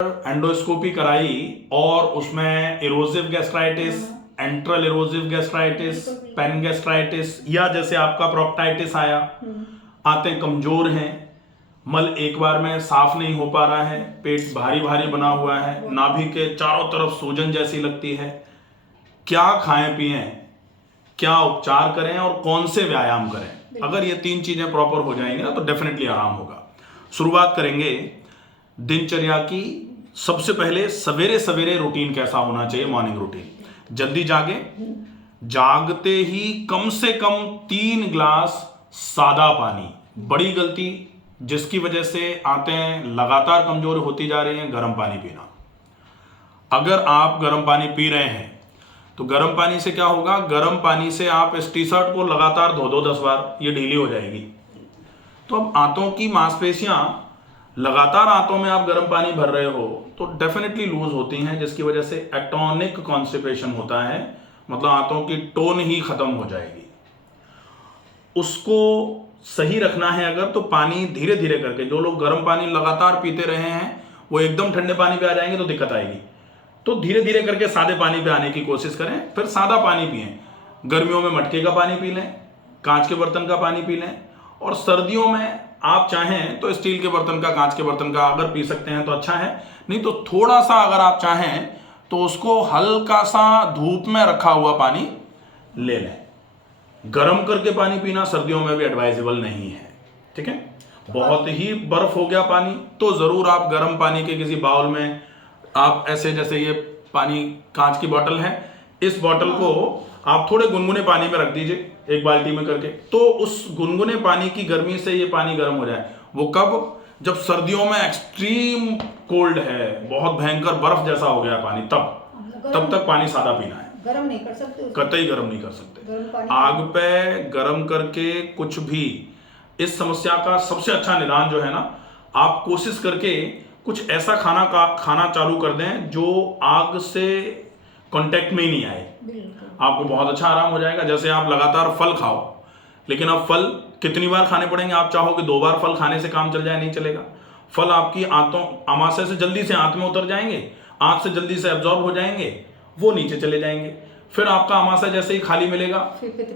Endoscopy कराई और उसमें erosive gastritis, antral erosive gastritis, pan gastritis या जैसे आपका प्रोक्टाइटिस आया, आते कमजोर हैं, मल एक बार में साफ नहीं हो पा रहा है, पेट भारी भारी बना हुआ है, नाभि के चारों तरफ सूजन जैसी लगती है, क्या खाएं पिएं, क्या उपचार करें और कौन से व्यायाम करें। अगर ये 3 चीजें प्रॉपर हो जाएंगे ना तो डेफिनेटली आराम होगा। शुरुआत करेंगे दिनचर्या की। सबसे पहले सवेरे सवेरे रूटीन कैसा होना चाहिए, मॉर्निंग रूटीन। जल्दी जागे, जागते ही कम से कम 3 ग्लास सादा पानी। बड़ी गलती जिसकी वजह से आते हैं लगातार कमजोर होती जा रही है, गर्म पानी पीना। अगर आप गर्म पानी पी रहे हैं तो गर्म पानी से क्या होगा, गर्म पानी से आप इस टी शर्ट को लगातार धो दो 10 बार, ये ढीली हो जाएगी। तो अब आंतों की मांसपेशियां लगातार आंतों में आप गर्म पानी भर रहे हो तो डेफिनेटली लूज होती हैं, जिसकी वजह से एटोनिक कॉन्स्टिपेशन होता है, मतलब आंतों की टोन ही खत्म हो जाएगी। उसको सही रखना है अगर, तो पानी धीरे धीरे करके, जो लोग गर्म पानी लगातार पीते रहे हैं वो एकदम ठंडे पानी पे आ जाएंगे तो दिक्कत आएगी। तो धीरे धीरे करके सादे पानी पे आने की कोशिश करें, फिर सादा पानी पिएं। गर्मियों में मटके का पानी पी लें, कांच के बर्तन का पानी पी लें, और सर्दियों में आप चाहें तो स्टील के बर्तन का, कांच के बर्तन का अगर पी सकते हैं तो अच्छा है, नहीं तो थोड़ा सा अगर आप चाहें तो उसको हल्का सा धूप में रखा हुआ पानी ले लें। गर्म करके पानी पीना सर्दियों में भी एडवाइजेबल नहीं है, ठीक है। बहुत ही बर्फ हो गया पानी तो जरूर आप गर्म पानी के किसी बाउल में, आप ऐसे, जैसे ये पानी कांच की बोतल है, इस बोतल को आप थोड़े गुनगुने पानी में रख दीजिए, एक बाल्टी में करके, तो उस गुनगुने पानी की गर्मी से ये पानी गर्म हो जाए। वो कब, जब सर्दियों में एक्सट्रीम कोल्ड है, बहुत भयंकर बर्फ जैसा हो गया पानी, तब तक पानी सादा पीना है। गरम नहीं कर सकते, कतई गरम नहीं कर सकते। आग पे गरम करके कुछ भी, इस समस्या का सबसे अच्छा निदान जो है ना, आप कोशिश करके कुछ ऐसा खाना चालू कर दें जो आग से कांटेक्ट में ही नहीं आए, आपको बहुत अच्छा आराम हो जाएगा। जैसे आप लगातार फल खाओ, लेकिन अब फल कितनी बार खाने पड़ेंगे, आप चाहोगे 2 बार फल खाने से काम चल जाए, नहीं चलेगा। फल आपकी आंतों, आमाशय से जल्दी से आंत में उतर जाएंगे, आंत से जल्दी से एब्जॉर्ब हो जाएंगे, वो नीचे चले जाएंगे, फिर आपका आमाशय जैसे ही खाली मिलेगा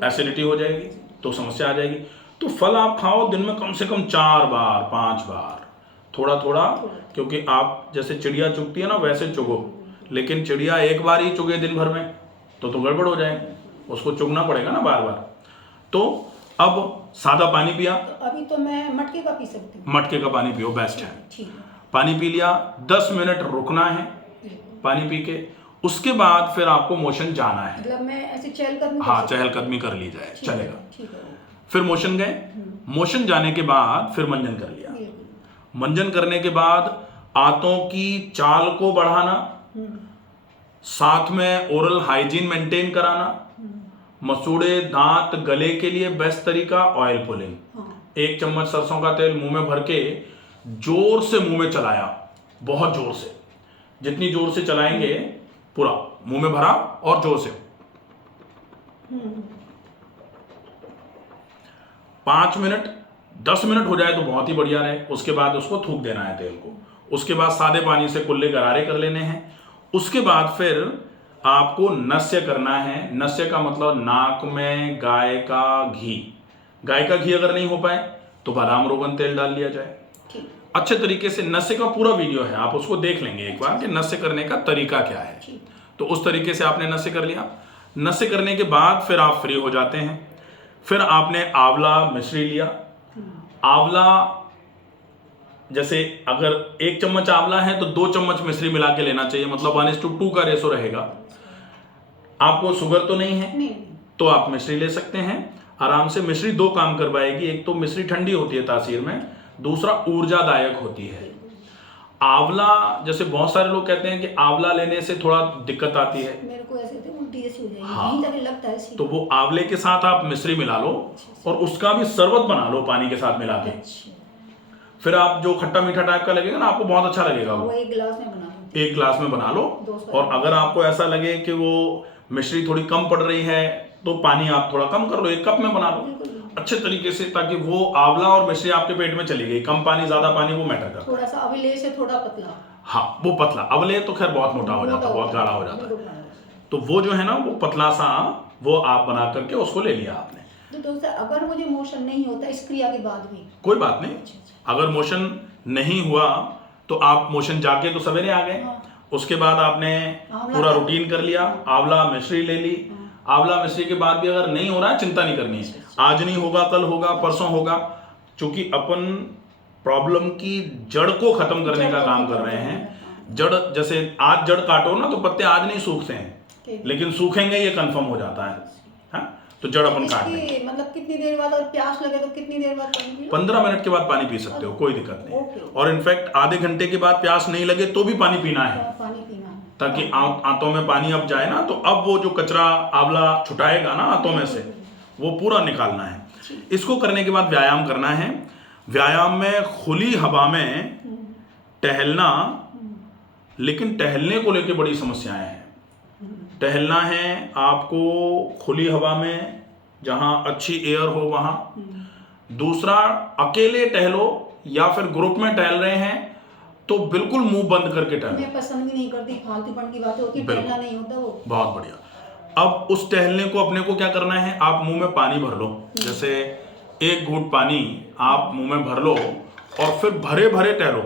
एसिडिटी हो जाएगी, तो समस्या आ जाएगी। तो फल आप खाओ दिन में कम से कम 4 बार 5 बार, थोड़ा थोड़ा, क्योंकि आप जैसे चिड़िया चुगती है ना वैसे चुगो, लेकिन चिड़िया एक बार ही चुगे दिन भर में तो गड़बड़ हो जाएगा, उसको चुगना पड़ेगा ना बार बार। तो अब सादा पानी पिया, तो अभी तो मैं मटके का पी सकती हूँ। मटके का पानी पियो, बेस्ट है। ठीक है। पानी पी लिया, 10 मिनट रुकना है पानी पी के, उसके बाद फिर आपको मोशन जाना है। मतलब मैं ऐसे चहलकदमी, हाँ चहलकदमी कर ली जाए, चलेगा। ठीक है। फिर मोशन गए, मोशन जाने के बाद फिर मंजन कर लिया। मंजन करने के बाद आंतों की चाल को बढ़ाना, साथ में ओरल हाइजीन मेंटेन कराना, मसूड़े दांत गले के लिए बेस्ट तरीका ऑयल पुलिंग। 1 चम्मच सरसों का तेल मुंह में भर के जोर से मुंह में चलाया, बहुत जोर से, जितनी जोर से चलाएंगे पूरा मुंह में भरा और जोर से 5 मिनट 10 मिनट हो जाए तो बहुत ही बढ़िया रहे। उसके बाद उसको थूक देना है तेल को। उसके बाद सादे पानी से कुल्ले गरारे कर लेने हैं। उसके बाद फिर आपको नस्य करना है। नस्य का मतलब नाक में गाय का घी। गाय का घी अगर नहीं हो पाए तो बादाम रोगन तेल डाल लिया जाए। अच्छे तरीके से नस्य का पूरा वीडियो है, आप उसको देख लेंगे एक बार कि नस्य करने का तरीका क्या है। तो उस तरीके से आपने नस्य कर लिया। नस्य करने के बाद फिर आप फ्री हो जाते हैं। फिर आपने आंवला मिश्री लिया। आंवला, जैसे अगर 1 चम्मच आंवला है तो 2 चम्मच मिश्री मिला के लेना चाहिए, मतलब 1:2 का रेशो रहेगा। आपको शुगर तो नहीं है तो आप मिश्री ले सकते हैं आराम से। मिश्री 2 काम करवाएगी, एक तो मिश्री ठंडी होती है तासीर में, दूसरा ऊर्जादायक होती है। आंवला, जैसे बहुत सारे लोग कहते हैं कि आंवला लेने से थोड़ा दिक्कत आती है, मेरे को ऐसे उल्टी जैसी हो जाएगी। हाँ, नहीं जाके लगता है, तो वो आंवले के साथ आप मिश्री मिला लो और उसका भी शरबत बना लो पानी के साथ मिला के। फिर आप जो खट्टा मीठा टाइप का लगेगा ना, आपको बहुत अच्छा लगेगा वो 1 गिलास में बना लो। 1 गिलास में बना लो। और अगर आपको ऐसा लगे कि वो मिश्री थोड़ी कम पड़ रही है तो पानी आप थोड़ा कम कर लो, 1 कप में बना लो अच्छे तरीके से, ताकि वो आंवला और मिश्री आपके पेट में चली गई। कम पानी ज्यादा पानी वो मैटर करता है। थोड़ा सा अभी ले से थोड़ा पतला, हाँ वो पतला, अवले तो खैर बहुत मोटा हो जाता है, बहुत गाढ़ा हो जाता है। तो वो जो है ना वो पतला सा, वो आप बना करके उसको ले लिया आपने। तो दोस्त अगर मुझे मोशन नहीं होता इस क्रिया के बाद भी? कोई बात नहीं, अगर मोशन नहीं हुआ तो आप मोशन जाके तो सवेरे आ गए, उसके बाद आपने पूरा रूटीन कर लिया, आंवला मिश्री ले ली। आंवला मिश्री के बाद भी अगर नहीं हो रहा है चिंता नहीं करनी है, आज नहीं होगा कल होगा परसों होगा, क्योंकि अपन प्रॉब्लम की जड़ को खत्म करने का काम कर रहे हैं। जड़ जैसे आज जड़ काटो ना तो पत्ते आज नहीं सूखते हैं, लेकिन सूखेंगे ये कंफर्म हो जाता है, हाँ? तो जड़ अपन काट लेंगे। मतलब कितनी देर बाद, अगर प्यास लगे तो कितनी देर बाद पानी पीना? 15 मिनट के बाद पानी पी सकते हो, कोई दिक्कत नहीं। और इनफैक्ट आधे घंटे के बाद प्यास नहीं लगे तो भी पानी पीना है, पानी पीना है, ताकि आंतों में पानी अब जाए ना, तो अब वो जो कचरा आंवला छुटाएगा ना आंतों में से, वो पूरा निकालना है। इसको करने के बाद व्यायाम करना है। व्यायाम में खुली हवा में टहलना, लेकिन टहलने को लेकर बड़ी समस्याएं हैं। टहलना है आपको खुली हवा में जहां अच्छी एयर हो वहां। दूसरा, अकेले टहलो या फिर ग्रुप में टहल रहे हैं तो बिल्कुल मुंह बंद करके टहलो। मैं पसंद भी नहीं करती, फालतूपन की बातें होती है, टहलना नहीं होता वो। बहुत बढ़िया। अब उस टहलने को अपने को क्या करना है, आप मुंह में पानी भर लो, जैसे एक घूंट पानी आप मुंह में भर लो और फिर भरे भरे टहलो।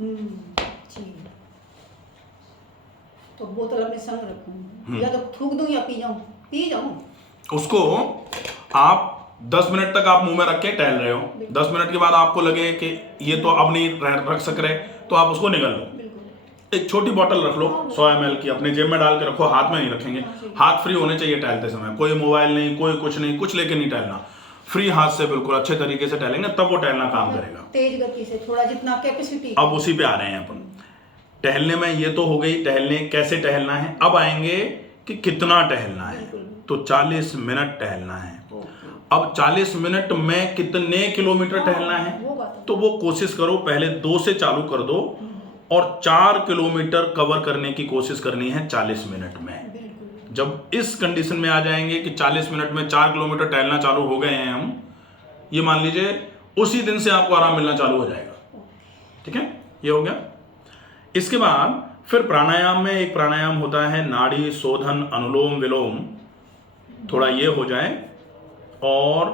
जी। तो बोतल अपने संग रखूं, या तो थूक दूं या पी जाऊं? उसको आप 10 मिनट तक आप मुंह में रख के टहल रहे हो, 10 मिनट के बाद आपको लगे कि ये तो अब नहीं रख सक रहे, तो आप उसको निगल लो। एक छोटी बोतल रख लो 100 ml की, अपने जेब में डाल के रखो, हाथ में नहीं रखेंगे, हाथ फ्री होने चाहिए टहलते समय। कोई मोबाइल नहीं, कोई कुछ नहीं, कुछ लेके नहीं टहलना, फ्री हाथ से बिल्कुल अच्छे तरीके से टहलेंगे तब वो टहलना काम करेगा। तेज गति से थोड़ा, जितना कैपेसिटी। अब उसी पे आ रहे हैं अपन। टहलने में ये तो हो गई, टहलने कैसे टहलना है। अब आएंगे कि कितना टहलना है, तो 40 मिनट टहलना है। अब 40 मिनट में कितने किलोमीटर टहलना है, तो वो कोशिश करो पहले 2 से चालू कर दो और 4 किलोमीटर कवर करने की कोशिश करनी है 40 मिनट में। जब इस कंडीशन में आ जाएंगे कि 40 मिनट में 4 किलोमीटर टहलना चालू हो गए हैं हम, ये मान लीजिए उसी दिन से आपको आराम मिलना चालू हो जाएगा। ठीक है, ये हो गया। इसके बाद फिर प्राणायाम में एक प्राणायाम होता है नाड़ी शोधन अनुलोम विलोम, थोड़ा ये हो जाए, और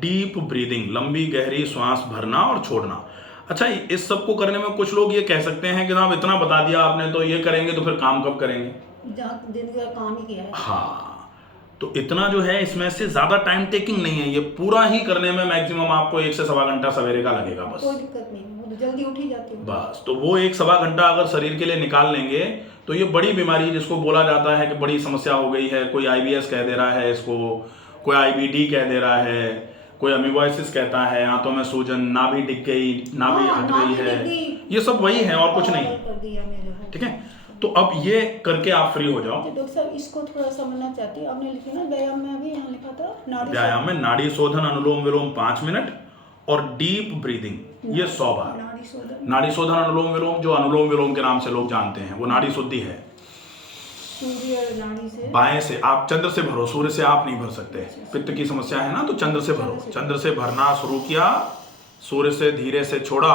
डीप ब्रीदिंग, लंबी गहरी श्वास भरना और छोड़ना। अच्छा, इस सब को करने में कुछ लोग ये कह सकते हैं कि ना इतना बता दिया आपने तो ये करेंगे तो फिर काम कब करेंगे, दिन का काम ही किया है। हाँ, तो इतना जो है इसमें से ज्यादा टाइम टेकिंग नहीं है, ये पूरा ही करने में मैक्सिमम आपको 1 से सवा घंटा सवेरे का लगेगा बस। कोई दिक्कत नहीं, वो तो जल्दी उठ ही जाती है बस। तो वो 1 सवा घंटा अगर शरीर के लिए निकाल लेंगे तो ये बड़ी बीमारी जिसको बोला जाता है कि बड़ी समस्या हो गई है, कोई IBS कह दे रहा है इसको, कोई IBD कह दे रहा है, कोई अमीबॉइसिस कहता है, आंतों में सूजन, नाभि डिग गई, नाभि हट गई है, ये सब वही है और कुछ नहीं। ठीक है, तो अब ये करके आप फ्री हो जाओ। डॉक्टर साहब इसको थोड़ा समझना चाहती हूँ, आपने लिखा ना व्यायाम में, अभी यहाँ लिखा था व्यायाम में नाड़ी शोधन अनुलोम विलोम 5 मिनट और डीप ब्रीदिंग ये 100 बार। नाड़ी शोधन अनुलोम विलोम, जो अनुलोम विलोम के नाम से लोग जानते हैं, वो नाड़ी शुद्धि है। नाड़ी से, बाएं से आप चंद्र से भरो, सूर्य से आप नहीं भर सकते, पित्त की समस्या है ना, तो चंद्र से भरो। चंद्र से भरना शुरू किया, सूर्य से धीरे से छोड़ा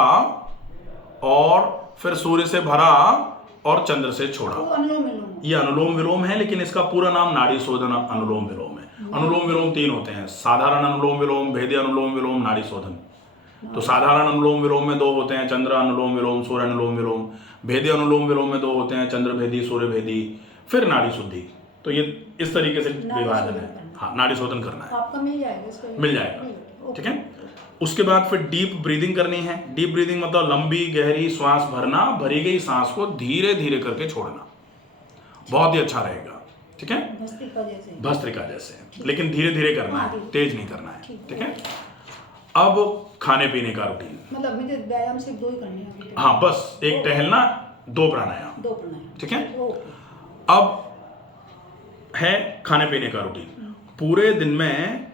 और फिर सूर्य से भरा और चंद्र से छोड़ा। ये अनुलोम विलोम है, लेकिन इसका पूरा नाम नाड़ी शोधन अनुलोम विलोम है। अनुलोम विलोम 3 होते हैं, साधारण अनुलोम विलोम, भेदी अनुलोम विलोम, नाड़ी शोधन। तो साधारण अनुलोम विलोम में 2 होते हैं, चंद्र अनुलोम विलोम, सूर्य अनुलोम विलोम। भेदी अनुलोम विलोम में 2 होते हैं, चंद्र भेदी, सूर्य भेदी, फिर नाड़ी शुद्धि। तो ये इस तरीके से विभाजन है। हाँ, नाड़ी शोधन करना है, आपका मिल जाएगा, मिल जाएगा। ठीक है, उसके बाद फिर डीप ब्रीदिंग करनी है। डीप ब्रीदिंग मतलब लंबी गहरी श्वास भरना, भरी गई सांस को धीरे धीरे करके छोड़ना, बहुत ही अच्छा रहेगा। ठीक है, भस्त्रिका जैसे, लेकिन धीरे धीरे करना है, तेज नहीं करना है। ठीक है, अब खाने पीने का रूटीन, मतलब मुझे व्यायाम सिर्फ 2 ही करने हैं। हाँ, बस एक टहलना, 2 प्राणायाम। ठीक है, अब है खाने पीने का रूटीन। पूरे दिन में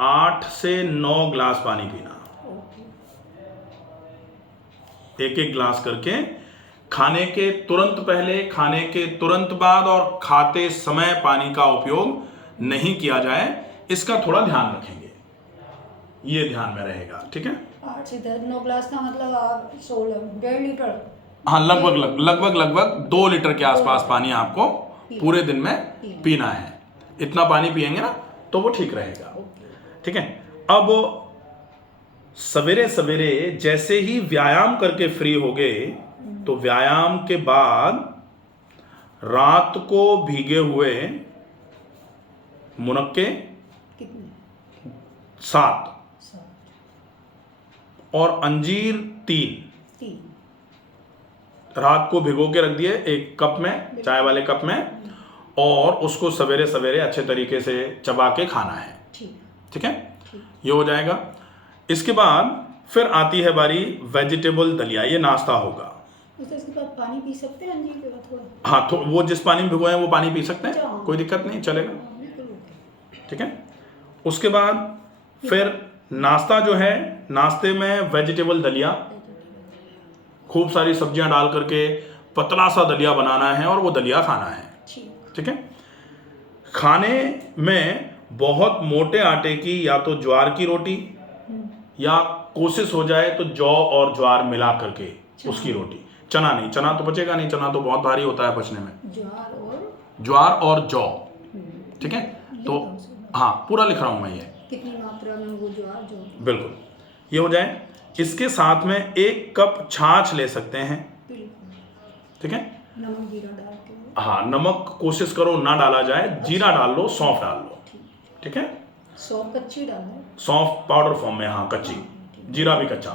8 से 9 ग्लास पानी पीना, 1-1 ग्लास करके, खाने के तुरंत पहले, खाने के तुरंत बाद और खाते समय पानी का उपयोग नहीं किया जाए, इसका थोड़ा ध्यान रखेंगे, ये ध्यान में रहेगा। ठीक है। 8 से 10 9 ग्लास का मतलब आप 16 1.5 लीटर। हाँ, लगभग 2 लीटर के आसपास पानी आपको पूरे दिन में पीना है। इतना पानी पिएंगे ना तो वो ठीक रहेगा। ठीक है। अब सवेरे सवेरे जैसे ही व्यायाम करके फ्री हो गए तो व्यायाम के बाद रात को भीगे हुए मुनक्के कितने? 7 7 और अंजीर 3 3 रात को भिगो के रख दिए एक कप में, चाय वाले कप में, और उसको सवेरे सवेरे अच्छे तरीके से चबा के खाना है। ठीक है, ये हो जाएगा। इसके बाद फिर आती है बारी वेजिटेबल दलिया। ये नाश्ता होगा। इसके बाद पानी पी सकते हैं अंजीर के बाद थोड़ा? हाँ, तो वो जिस पानी में भिगोए हैं वो पानी पी सकते हैं, अच्छा। कोई दिक्कत नहीं, चलेगा। बिल्कुल ओके। ठीक है। उसके बाद फिर नाश्ता जो है, नाश्ते में वेजिटेबल दलिया, खूब सारी सब्जियां डाल करके पतला सा दलिया बनाना है और वो दलिया खाना है। ठीक है। खाने में बहुत मोटे आटे की या तो ज्वार की रोटी या कोशिश हो जाए तो जौ और ज्वार मिला करके उसकी रोटी। चना नहीं, चना तो बचेगा नहीं, चना तो बहुत भारी होता है पचने में। ज्वार और जौ। ठीक है। तो हाँ, पूरा लिख रहा हूं मैं ये कितनी मात्रा में वो ज्वार जो। बिल्कुल, ये हो जाए। इसके साथ में 1 कप छाछ ले सकते हैं। ठीक है। नमक जीरा डाल के। हाँ, नमक कोशिश करो ना डाला जाए, जीरा डाल लो, सौंफ डाल लो। ठीक है। सौंफ कच्ची डालना? सौंफ पाउडर फॉर्म में, हाँ कच्ची, जीरा भी कच्चा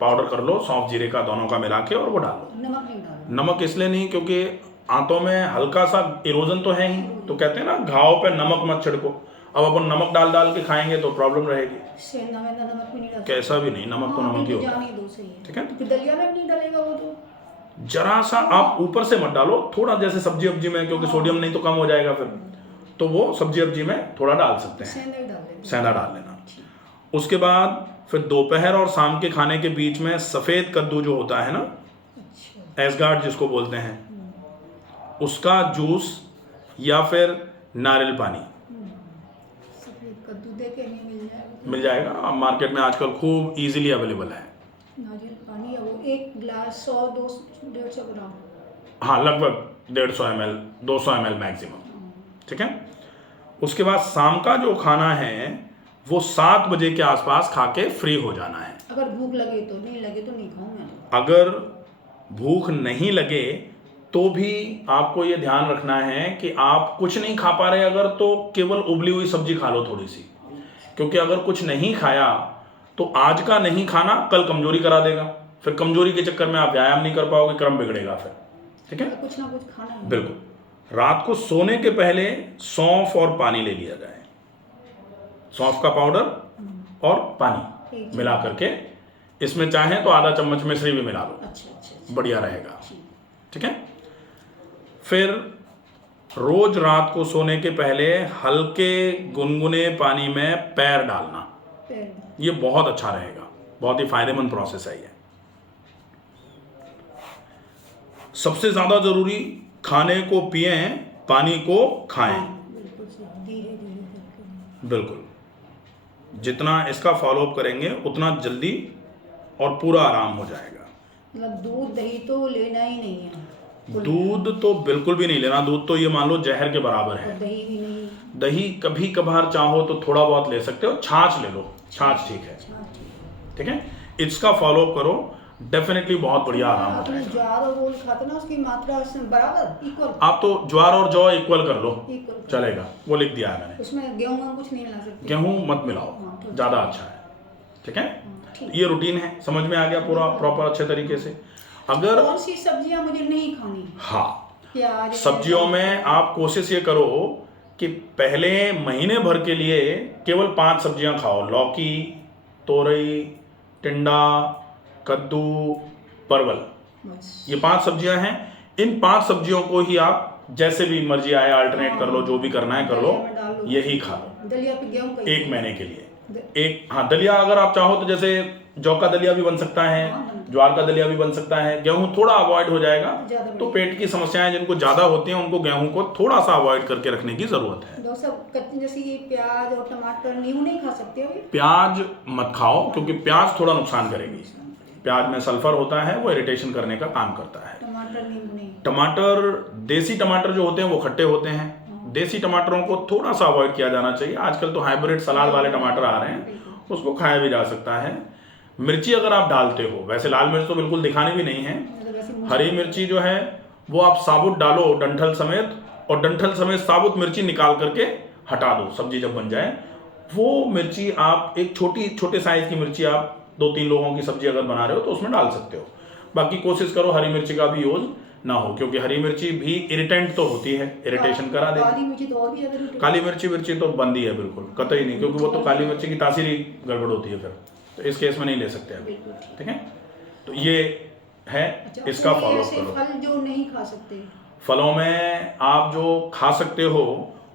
पाउडर कर लो, सौंफ जीरे का दोनों का मिला के, और वो डालो। नमक नहीं डालना? नमक इसलिए नहीं क्योंकि आंतों में हल्का सा इरोजन तो है ही, तो कहते हैं ना घाव पे नमक मत छिड़को। अब अपन नमक डाल डाल के खाएंगे तो प्रॉब्लम रहेगी। सेंधा वेंधा नमक भी नहीं डालना? कैसा भी नहीं, नमक तो नमक ही होता है। ठीक है। तो दलिया में भी नहीं डालेगा वो तो? जरा सा आप ऊपर से मत डालो, थोड़ा जैसे सब्जी वब्जी में, क्योंकि सोडियम नहीं तो कम हो जाएगा फिर, तो वो सब्जी वब्जी में थोड़ा डाल सकते हैं, सेंधा डाल लेना। उसके बाद फिर दोपहर और शाम के खाने के बीच में सफ़ेद कद्दू जो होता है ना, एसगार्ड जिसको बोलते हैं, उसका जूस या फिर नारियल पानी। सफेद कद्दू देके नहीं मिल जाएगा मार्केट में आजकल, खूब इजीली अवेलेबल है। नारियल पानी या वो 1 गिलास 100 250 ग्राम? हाँ, लगभग 150 ml 200 ml मैक्सिमम। ठीक है। उसके बाद शाम का जो खाना है वो 7 बजे के आसपास खा के फ्री हो जाना है। अगर भूख लगे तो, नहीं लगे तो नहीं खाऊं मैं। अगर भूख नहीं लगे तो भी आपको ये ध्यान रखना है कि आप कुछ नहीं खा पा रहे अगर, तो केवल उबली हुई सब्जी खा लो थोड़ी सी, क्योंकि अगर कुछ नहीं खाया तो आज का नहीं खाना कल कमजोरी करा देगा, फिर कमजोरी के चक्कर में आप व्यायाम नहीं कर पाओगे, क्रम बिगड़ेगा फिर। ठीक है। कुछ ना कुछ खाना है। बिल्कुल। रात को सोने के पहले सौंफ और पानी ले लिया जाए, सौंफ का पाउडर और पानी मिला करके, इसमें चाहे तो आधा चम्मच मिश्री भी मिला लो। अच्छा। बढ़िया रहेगा। ठीक है। फिर रोज रात को सोने के पहले हल्के गुनगुने पानी में पैर डालना, ये बहुत अच्छा रहेगा, बहुत ही फायदेमंद प्रोसेस है ये। सबसे ज्यादा जरूरी, खाने को पिए, पानी को खाएं। बिल्कुल, जितना इसका फॉलोअप करेंगे उतना जल्दी और पूरा आराम हो जाएगा। मतलब दूध दही तो लेना ही नहीं है? दूध तो बिल्कुल भी नहीं लेना, दूध तो ये मान लो जहर के बराबर है। दही भी नहीं? दही कभी कभार चाहो तो थोड़ा बहुत ले सकते हो, छाछ ले लो, छाछ ठीक है। ठीक है। इसका फॉलोअप करो, डेफिनेटली बहुत बढ़िया आराम हो जाएगा। ज्वार और रोल खाते ना, उसकी मात्रा बराबर इक्वल? आप तो ज्वार और जौ इक्वल कर लो, चलेगा, वो लिख दिया है मैंने। उसमें गेहूं कुछ नहीं मिला सकते? गेहूं मत मिलाओ, ज्यादा अच्छा है। ठीक है। ये रूटीन है, समझ में आ गया पूरा प्रॉपर अच्छे तरीके से। अगर कौन सी सब्जियां मुझे नहीं खानी? हाँ, सब्जियों में आप कोशिश ये करो कि पहले महीने भर के लिए केवल 5 सब्जियां खाओ। लौकी, तोरई, टिंडा, कद्दू, परवल, ये 5 सब्जियां हैं। इन 5 सब्जियों को ही आप जैसे भी मर्जी आए अल्टरनेट कर लो, जो भी करना है कर लो, यही खा लो दलिया पे गेहूं का 1 महीने के लिए। हाँ, दलिया अगर आप चाहो तो जैसे जौ का दलिया भी बन सकता है, ज्वार का दलिया भी बन सकता है। गेहूं थोड़ा अवॉइड हो जाएगा, तो पेट की समस्याएं जिनको ज्यादा होती हैं उनको गेहूं को थोड़ा सा अवॉइड करके रखने की जरूरत है। डॉक्टर साहब जैसे ये प्याज और टमाटर नींबू नहीं खा सकते अभी? प्याज मत खाओ, क्योंकि प्याज थोड़ा नुकसान करेगी। प्याज में सल्फर होता है, वो इरिटेशन करने का काम करता है। टमाटर नींबू नहीं? टमाटर, देसी टमाटर जो होते हैं वो खट्टे होते हैं। देसी टमाटरों को थोड़ा सा अवॉइड किया जाना चाहिए। आजकल तो हाइब्रिड सलाद वाले टमाटर आ रहे हैं, उसको खाया भी जा सकता है। मिर्ची अगर आप डालते हो, वैसे लाल मिर्च तो बिल्कुल दिखानी भी नहीं है। हरी मिर्ची जो है वो आप साबुत डालो डंठल समेत, और डंठल समेत साबुत मिर्ची निकाल करके हटा दो। सब्जी जब बन जाए वो मिर्ची आप एक छोटे साइज की मिर्ची आप 2-3 लोगों की सब्जी अगर बना रहे हो तो उसमें डाल सकते हो। बाकी कोशिश करो हरी मिर्ची का भी यूज ना हो, क्योंकि हरी मिर्ची भी इरिटेंट तो होती है, इरिटेशन करा देती है। काली मिर्ची तो और भी ज्यादा काली मिर्ची तो बंदी है बिल्कुल, कतई नहीं, क्योंकि वो तो काली मिर्ची की तासीर ही गड़बड़ होती है फिर, तो इस केस में नहीं ले सकते अभी। ठीक है, तो ये है, इसका फॉलो करो। फल जो नहीं खा सकते, फलों में आप जो खा सकते हो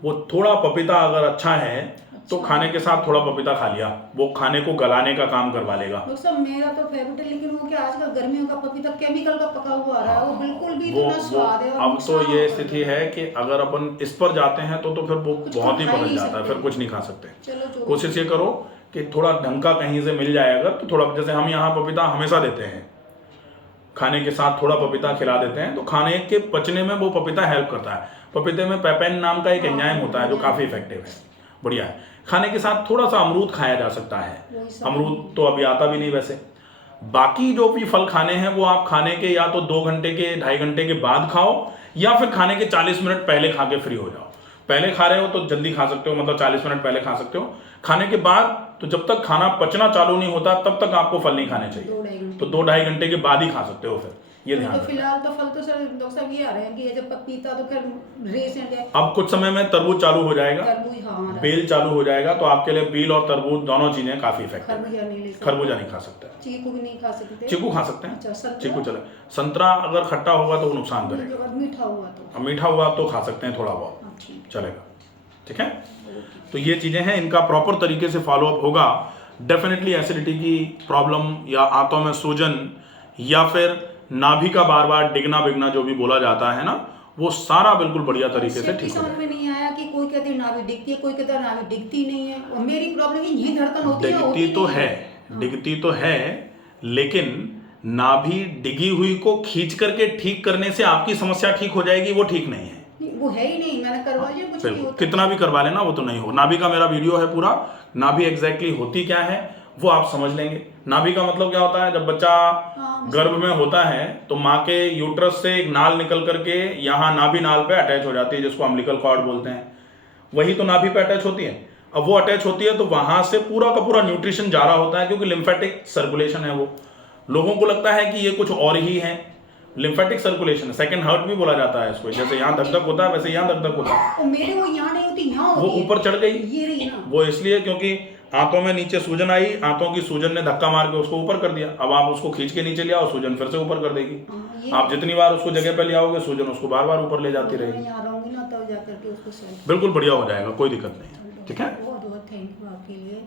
वो थोड़ा पपीता अगर अच्छा है तो खाने के साथ थोड़ा पपीता खा लिया, वो खाने को गलाने का काम करवा लेगा। डॉक्टर साहब मेरा तो फेवरेट है, लेकिन वो क्या आजकल गर्मियों का पपीता केमिकल का पका हुआ आ रहा है, वो बिल्कुल भी इतना स्वाद है। अब तो ये स्थिति है कि अगर अपन इस पर जाते हैं तो फिर वो बहुत ही बदल जाता है, फिर कुछ नहीं खा सकते। कोशिश ये करो कि थोड़ा ढंग का कहीं से मिल जाए अगर, तो थोड़ा, जैसे हम यहाँ पपीता हमेशा देते हैं, खाने के साथ थोड़ा पपीता खिला देते हैं, तो खाने के पचने में वो पपीता हेल्प करता है। पपीते में पेपेन नाम का एक एंजाइम होता है जो काफी इफेक्टिव है, बढ़िया है। खाने के साथ थोड़ा सा अमरूद खाया जा सकता है। अमरूद तो अभी आता भी नहीं वैसे। बाकी जो भी फल खाने हैं वो आप खाने के या तो 2 घंटे के 2.5 घंटे के बाद खाओ, या फिर खाने के 40 मिनट पहले खा के फ्री हो जाओ। पहले खा रहे हो तो जल्दी खा सकते हो, मतलब 40 मिनट पहले खा सकते हो। खाने के बाद तो जब तक खाना पचना चालू नहीं होता तब तक आपको फल नहीं खाने चाहिए, तो 2-2.5 घंटे के बाद ही खा सकते हो फिर, ये ध्यान रखना। फिलहाल तो फल तो सर डॉक्टर साहब ये आ रहे हैं कि जब पपीता तो फिर रेसेंट है, अब कुछ समय में तरबूज चालू हो जाएगा, तरबूज, बेल चालू हो जाएगा, तो आपके लिए बेल और तरबूज दोनों चीजें काफी इफेक्टिव है। खरबूजा नहीं खा सकते, चीकू भी नहीं खा सकते। चीकू खा सकते हैं, अच्छा, चीकू चले। संतरा अगर खट्टा होगा तो वो नुकसान करेगा, मीठा हुआ तो खा सकते हैं, थोड़ा बहुत चलेगा। ठीक है, तो ये चीजें हैं, इनका प्रॉपर तरीके से फॉलोअप होगा। डेफिनेटली एसिडिटी की प्रॉब्लम या आंतों में सूजन या फिर नाभि का बार बार डिगना बिगना जो भी बोला जाता है ना, वो सारा बिल्कुल बढ़िया तरीके से ठीक हो समझ में नहीं आया कि कोई कहते हैं नाभि डिगती है, कोई कहता है नाभि डिगती नहीं है। और मेरी प्रॉब्लम यही धड़कन होती है। डिगती तो है, लेकिन नाभि डिगी हुई को खींच करके ठीक करने से आपकी समस्या ठीक हो जाएगी, वो ठीक नहीं है। वो है ही नहीं, मैंने करवा लिया, कुछ नहीं होता। कितना भी करवा लेना वो तो नहीं हो। नाभि का मेरा वीडियो है पूरा, नाभि एग्जैक्टली होती क्या है वो आप समझ लेंगे। नाभि का मतलब क्या होता है, जब बच्चा गर्भ में होता है तो माँ के यूट्रस से एक नाल निकल करके यहाँ नाभि नाल पे अटैच हो जाती है, जिसको अम्बिलिकल कॉर्ड बोलते हैं, वही तो नाभि पे अटैच होती है। अब वो अटैच होती है तो वहां से पूरा का पूरा न्यूट्रिशन जा रहा होता है, क्योंकि लिम्फेटिक सर्कुलेशन है वो। लोगों को लगता है कि ये कुछ और ही है, लिम्फेटिक सर्कुलेशन, सेकंड हार्ट भी बोला जाता है इसको। जैसे यहाँ धक धक होता है वैसे यहाँ धक धक होता है। मेरे वो यहाँ नहीं होती, यहाँ होती वो है। ऊपर चढ़ गई, ये रही ना। वो इसलिए क्योंकि आंतों में नीचे सूजन आई, आंतों की सूजन ने धक्का मार के उसको ऊपर कर दिया। अब आप उसको खींच के नीचे ले आओ, सूजन फिर से ऊपर कर देगी। आप जितनी बार उसको जगह पे ले आओगे सूजन उसको बार बार ऊपर ले जाती रहेगी। बिल्कुल बढ़िया हो जाएगा, कोई दिक्कत नहीं है। ठीक है, बहुत बहुत थैंक यू आपके लिए।